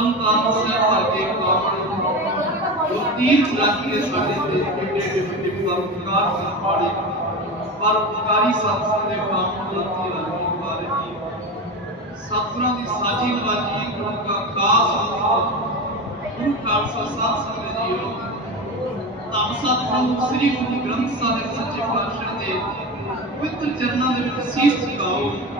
تمام کاموں سے ساتھ ایک کامان جو تین علاقی کے ساتھ ایک ڈیپٹی ڈیپٹی پر مکار سے پاڑے پر مکاری ساتھ سے ایک کامان کو لکھتی ہے کی ساتھنا دی ساتھی ملاجی ان کا کاس ان کا ساتھ ساتھ سے ہم ساتھ ہم ان کی ساتھ ساتھ جیو تامسا ساتھ سری ساتھ ساتھ ساتھ ساتھ ساتھ ساتھ ساتھ ساتھ ساتھ ساتھ ساتھ ساتھ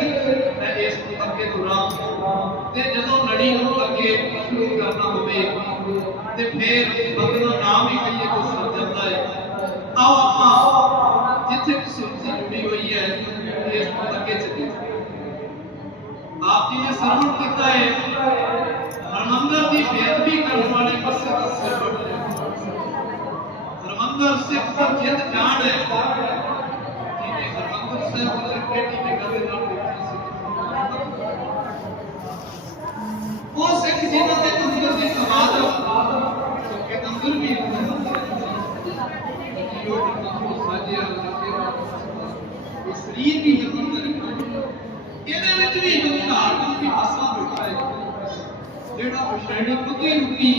जिन्हें सामूहिक किताय रमंदर की बेहद भी करवाने पर से रस्से बढ़ रहे हैं रमंदर से ऊपर जेत जान है जिन्हें रमंदर से ऊपर पेटी में गले लग रहे हैं वो से किसी ने तुझको दिन समाज हो तो के तंदुर भी योग नमो साजिया नमो इस रीति ਸਟੈਂਡਅਪ ਰੁਕੀ ਰੁਕੀ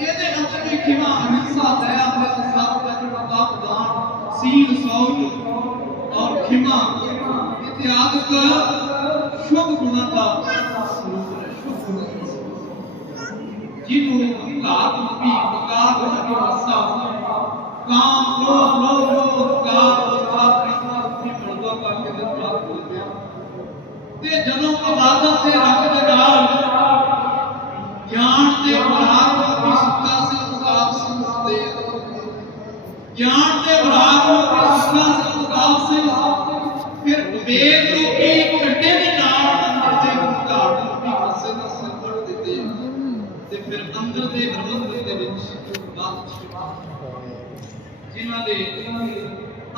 ਇਹਦੇ ਅੰਦਰ ਵੀ ਖਿਮਾ ਅਨਸਾ ਦਇਆ ਦਾ ਸਾਥ ਦਾ ਕਿਰਪਾ ਪ੍ਰਦਾਨ ਸੀਲ ਸੌਂ ਔਰ ਖਿਮਾ ਇਤਿਆਦ ਕਾ ਸ਼ੁਭ ਗੁਣਾ ਦਾ ਜਿਹਨੂੰ ਅਹੰਕਾਰ ਮਤੀ ਅਹੰਕਾਰ ਦਾ ਵਾਸਤਾ ਕਾਮ ਕ੍ਰੋਧ ਲੋਭ ਤੇ ਜਦੋਂ ਇਬਾਦਤ ਦੇ ਰੰਗ ਦੇ ਨਾਲ ਗਿਆਨ ਦੇ ਬਰਾਤ ਦੀ ਸੁੱਤਾ ਸਿੰਘ ਪ੍ਰਤਾਪ ਸਿੰਘ ਦੇ ਗਿਆਨ ਦੇ ਬਰਾਤ ਦੀ ਸੁੱਤਾ ਸਿੰਘ ਪ੍ਰਤਾਪ ਸਿੰਘ ਫਿਰ ਵਿਵੇਕ ਰੂਪੀ ਕੰਡੇ ਦੇ ਨਾਲ ਅੰਦਰ ਦੇ ਘਾਟ ਦੀ ਪਾਸੇ ਦਾ ਸੰਕਟ ਦਿੱਤੇ ਤੇ ਫਿਰ ਅੰਦਰ ਦੇ ਬ੍ਰਹਮੰਡ ਦੇ ਵਿੱਚ ਬਾਤ ਜਿਨ੍ਹਾਂ ਦੇ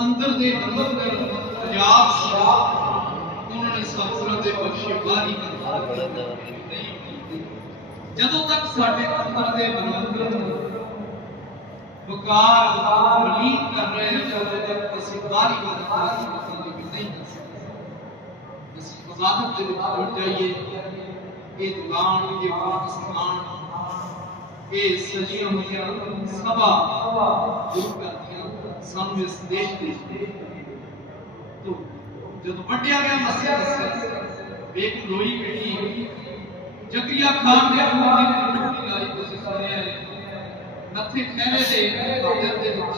ਅੰਦਰ ਦੇ ਅੰਦਰ ਦਾ ਪੰਜਾਬ ਸ਼ਰਾਬ جدو تک ساڑھے اندر دے بنوگر بکار ملین کر رہے ہیں جو دے کسی باری کا دکھا رہا ہے کسی باری کا دکھا رہا ہے کسی مزادت دے بکار اٹھ جائیے اے دلان یہ پاکستان اے سجیہ مجھے سبا دکھا دیا سمجھے سدیش دیش دے تو جب بٹیا گیا مسیا دسیا ایک لوئی کٹی جتیا خان دے اللہ دی کوئی گائی کوئی سارے نتھے پہلے دے قدرت دے وچ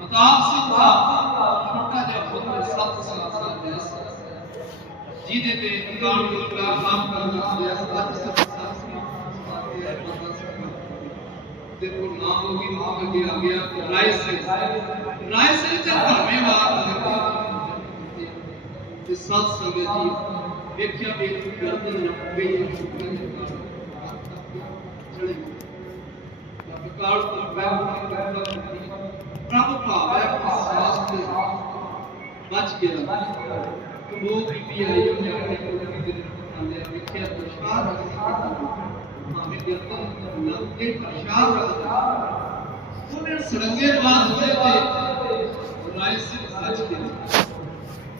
مطاب سے تھا چھوٹا جا خود سب سال سال دے اس جی دے تے کام کر کر کام کر رہا ہے اس سب سال سال دے دیکھو نام ہو گیا نام ہو گیا اگیا رائس رائس ساتھ سنگیتی ایک یا ایک کرتے ہیں بے یا شکریہ جانتا ہے چلے گا یا پکار سے بے ہوتا ہے بے ہوتا ہے پرابو پا بے ہوتا ہے ساتھ سے بچ گیا ہے تو وہ بھی بھی آئی ہوں جانتا ہے کہ وہ بھی بھی رکھتا ہے لیا بے کیا پرشار رہا ہے ہاں بھی پرشار رہا ہے سنگیت بات ہوئے تھے اور سے بچ گیا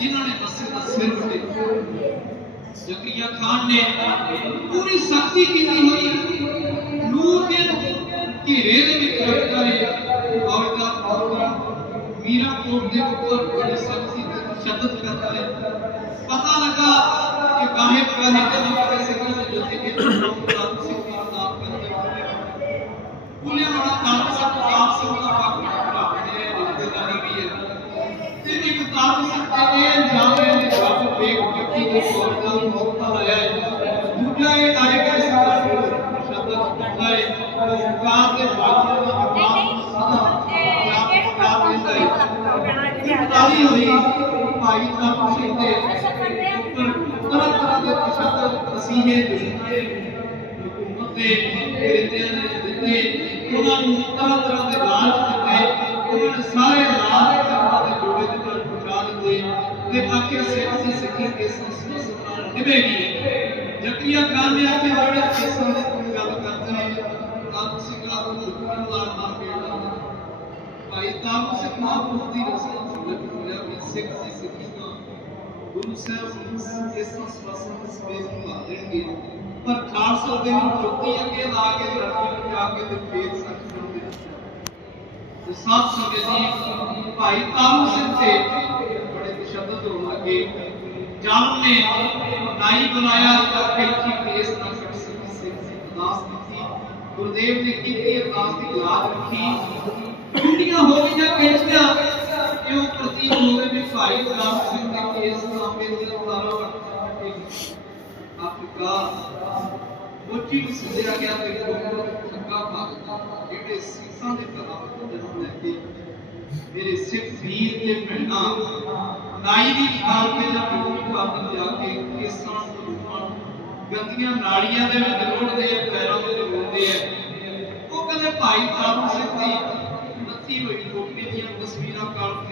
جنہوں نے مسجد کا سر اٹھایا زکریا خان نے پوری سختی کی تھی ہوئی نور کے گھیرے میں کھڑا کر لیا اور کا اور کا میرا کوٹ دے اوپر بڑی سختی سے شدت کرتا ہے پتہ لگا کہ کہاں پر ہے کہاں پر ہے سکتا ہے جو کہ ਸਾਰੀ ਹੋਈ ਭਾਈ ਦਾ ਪਾਸੇ ਤੇ ਤਰ੍ਹਾਂ ਤਰ੍ਹਾਂ ਦੇ ਤਸ਼ੱਦਦ ਵਸੀਹੇ ਦਿੱਤੇ ਹਕੂਮਤ ਦੇ ਰਿਤਿਆਂ ਨੇ ਦਿੱਤੇ ਉਹਨਾਂ ਨੂੰ ਤਰ੍ਹਾਂ ਤਰ੍ਹਾਂ ਦੇ ਰਾਜ ਦਿੱਤੇ ਉਹਨਾਂ ਨੇ ਸਾਰੇ ਰਾਜ ਦੇ ਜੋੜੇ ਦੇ ਨਾਲ ਪਹੁੰਚਾ ਦਿੱਤੇ ਤੇ ਆਖਿਰ ਸਿਆਸੀ ਦੀ ਸਿੱਖੀ ਇਸ ਸੰਸਥਾ ਨਿਭੇਗੀ ਜਕਰੀਆ ਖਾਨ ਆ ਕੇ ਜਿਹੜੇ ਇਸ ਸੰਸਥਾ ਦੀ ਗੱਲ ਕਰਦੇ ਨੇ ਤਾਂ ਤੁਸੀਂ ਕਹਾ ਤੋਂ ਜੁਗਨ ਦਾ ਨਾਮ ਭਾਈ ਤਾਂ ਸਿੱਖ ਮਹਾਂਪੁਰਖ ਦੀ sempre se ہم سب اس اس اس اس اس اس پر چار سو دن چھٹی اگے لا کے دھرتی پہ جا کے تے پھر سچ بول دے تو سب سو دن بھائی تارو سے تھے بڑے تشدد ہو لگے جان نے نائی بنایا تا کہ کی پیس نہ کٹ سکے سے خلاص کی گردیو نے کی تھی اللہ کی یاد رکھی ٹوٹیاں ہو گئی یا پیچ گیا کیوں پرتی جوڑے میں فائی قرآن سن کے کیس قرآن میں دل اتارا پڑتا ہوں کہ آپ کے کار بچی کو سجرہ کیا کہ وہ کو سکا بھاگتا ہوں کہ میرے سکھاں دے کلا پڑتا ہوں جہاں لے کے میرے سکھ بھیر کے پڑنا نائی بھی کھار کے جب وہ کی بات دیا کہ کیس قرآن سے روپان گندیاں ناڑیاں دے میں دلوڑ دے ہیں پیروں دے دلوڑ دے ہیں وہ کہتے ہیں پائی تاروں سے تھی مطی ہوئی کوپی دیاں تصویرہ کارتے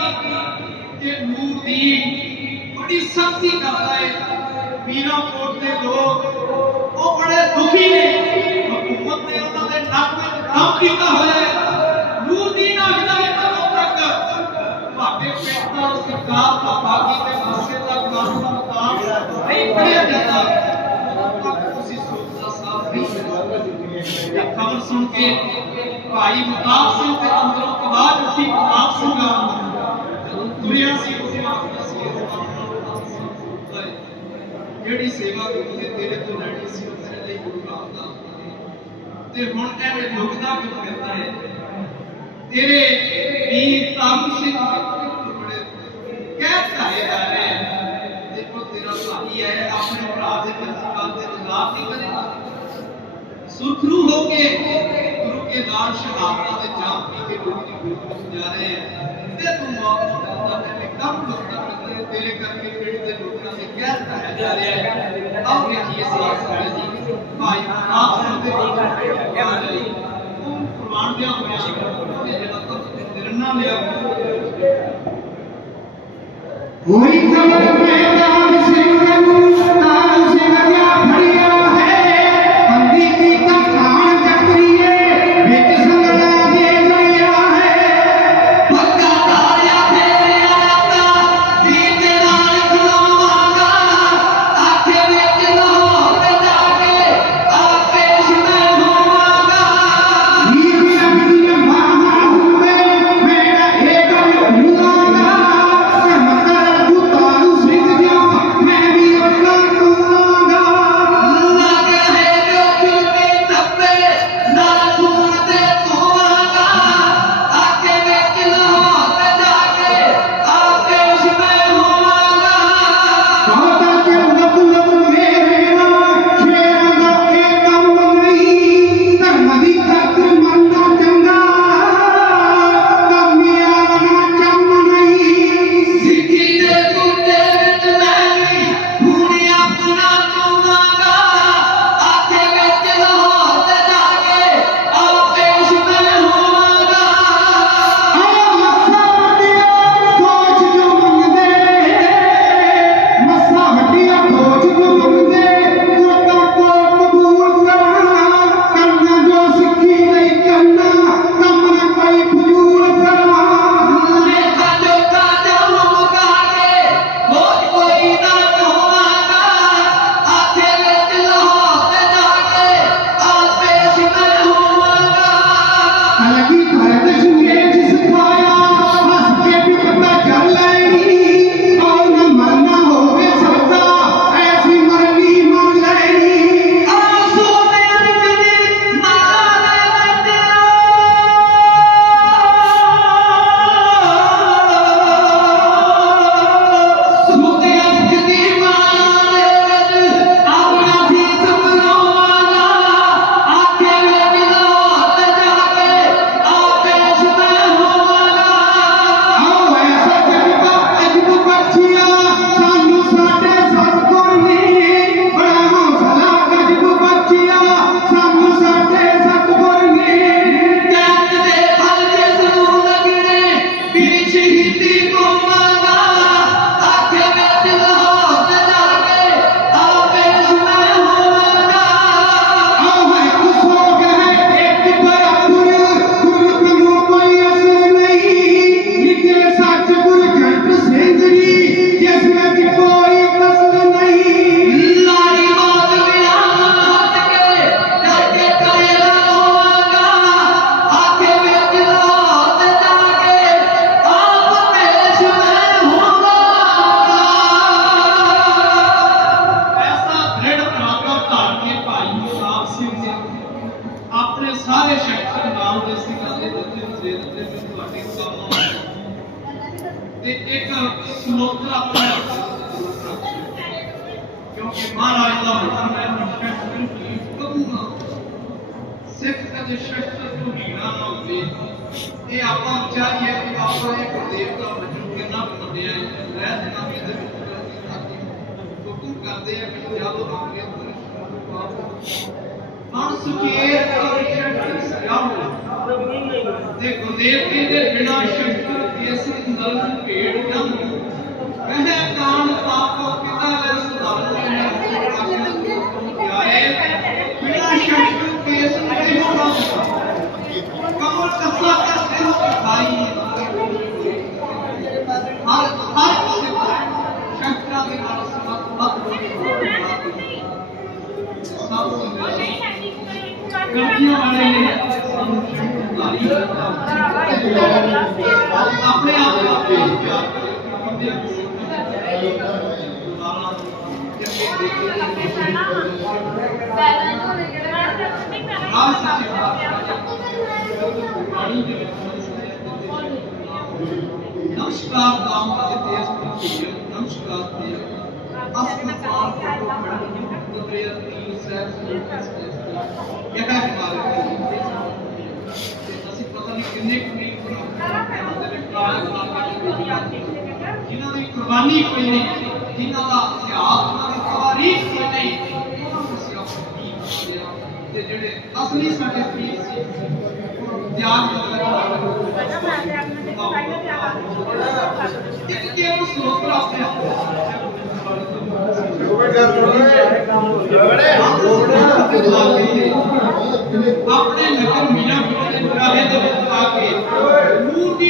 دین بڑی سختی کرتا ہے میران کوٹ کے لوگ وہ بڑے دکھی نے حکومت نے انہوں نے نام نام کیتا ہے نور دین آگتا ہے تب اپنا کر پاکے پیٹا اور سکار کا پاکی کے مسجد تک کاسم کام نہیں پڑے جاتا اسی سوچتا صاحب یا کم سن کے بھائی مطاب سن کے اندروں کے بعد اسی مطاب سن کا دریا سی ਸੇਵਾ ਆਪਣਾ ਸੀ ਜਿਹੜੀ ਸੇਵਾ ਗੁਰੂ ਨੇ ਤੇਰੇ ਤੋਂ ਲੈਣੀ ਸੀ ਤੇਰੇ ਲਈ ਗੁਰੂ ਰਾਮ ਦਾ ਤੇ ਹੁਣ ਐਵੇਂ ਲੁਕਦਾ ਕਿਉਂ ਫਿਰਦਾ ਹੈ ਤੇਰੇ ਵੀਰ ਤਮ ਸਿੰਘ ਬੜੇ ਕਹਿਤਾ ਹੈ ਦਾਰੇ ਦੇਖੋ ਤੇਰਾ ਭਾਈ ਹੈ ਆਪਣੇ ਭਰਾ ਦੇ ਕੰਨ ਦੇ ਜਵਾਬ ਨਹੀਂ ਕਰੇਗਾ ਸੁਖਰੂ ਹੋ ਕੇ کے نام شہادت کے جام پی کے لوگ کی بھوک میں جا رہے ہیں اسے تو معاف ہو ہے کہ کم لوگ کا تیرے کر کے پیڑ سے لوگ سے کیا ہے جا رہے ہیں اب یہ کیے سیاس جی بھائی آپ سے ہمیں کیا رہے تم قرآن دیا ہوئے ہیں کہ جب تک ترنہ لیا ہوئے ہیں وہی تمہیں پیدا ਤੇ ਇੱਕ ਸਮੋਤਾ ਕਿਉਂਕਿ ਮਹਾਰਾਜ ਦਾ ਹੁਕਮ ਹੈ ਮੁਸ਼ਕਿਲ ਸਿੱਖ ਕਦੇ ਸ਼ਸਤਰ ਤੋਂ ਹੀਰਾ ਨਾ ਹੁੰਦੇ ਇਹ ਆਪਾਂ ਚਾਹੀਏ ਕਿ ਆਪਾਂ ਇੱਕ ਦੇਵਤਾ ਵਜੋਂ ਕਿੰਨਾ ਮੰਨਦੇ ਆ ਰਹਿਤ ਨਾਮੀ ਦੇ ਵਿੱਚ ਕਰਦੀ ਸਾਡੀ ਹੁਕਮ ਕਰਦੇ ਆ ਕਿ ਜਦ ਆਪਣੇ ਮਨ ਸੁਚੇਤ ਅਵਿਸ਼ਟ ਸਿਆਮ ਦੇ ਗੁਰਦੇਵ ਜੀ ਦੇ ਬਿਨਾ ਸ਼ਕਤੀ نمشکار نمشکار دام کے اصل کی سیر ہے کہ اسی پتہ نہیں کنے کنے ਜਿਨ੍ਹਾਂ ਦੀ ਕੁਰਬਾਨੀ ਕੋਈ ਨਹੀਂ ਜਿਨ੍ਹਾਂ ਦਾ ਸਿਆਸ ਉਹਨਾਂ ਦੀ ਤਾਰੀਫ ਕੋਈ ਨਹੀਂ ਉਹਨਾਂ ਨੂੰ ਸਿਰਫ ਤੇ ਜਿਹੜੇ ਅਸਲੀ ਸਾਡੇ ਪੀਰ ਸੀ ਧਿਆਨ ਇੱਕ ਕੇ ਉਸ ਲੋਕ ਰਾਸਤੇ ਆਪਣੇ ਨਗਰ ਮੀਨਾ ਬਿਟੇ ਦੇ ਰਾਹੇ ਦੇ ਵਿੱਚ ਆ ਕੇ ਨੂਰ ਦੀ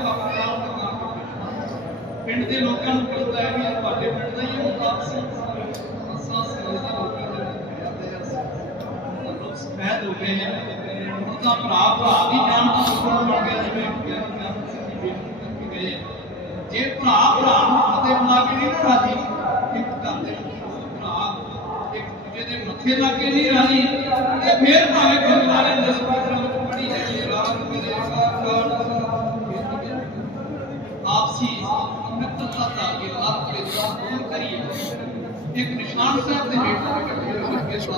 ਪਿੰਡ ਦੇ ਲੋਕਾਂ ਨੂੰ ਪਤਾ ਹੈ ਵੀ ਇਹ ਤੁਹਾਡੇ ਪਿੰਡ ਦਾ ਹੀ ਉਦਾਸ ਅਸਾਸ ਲੋਕਾਂ ਲੋਕਾਂ ਦੇ ਮਤਲਬ ਸਫੈਦ ਹੋ ਗਏ ਨੇ ਹੁਣ ਤਾਂ ਭਰਾ ਭਰਾ ਦੀ ਜਾਨ ਤੋਂ ਸੁਣ ਬਣ ਗਿਆ ਜਿਵੇਂ ਗਏ ਜੇ ਭਰਾ ਭਰਾ ਨੂੰ ਫਤਿਹ ਕੇ ਨਹੀਂ ਰਾਜੀ ਇੱਕ ਘਰ ਦੇ ਭਰਾ ਇੱਕ ਦੂਜੇ ਦੇ ਮੱਥੇ ਲੱਗ ਕੇ ਨਹੀਂ ਰਾਜੀ ਤੇ ਫੇਰ ਭਾਵੇਂ ਵਾਲੇ ਦਸਪਾਤ ਇੱਕ ਨਿਸ਼ਾਨ ਸਾਹਿਬ ਦੇ ਹੇਠ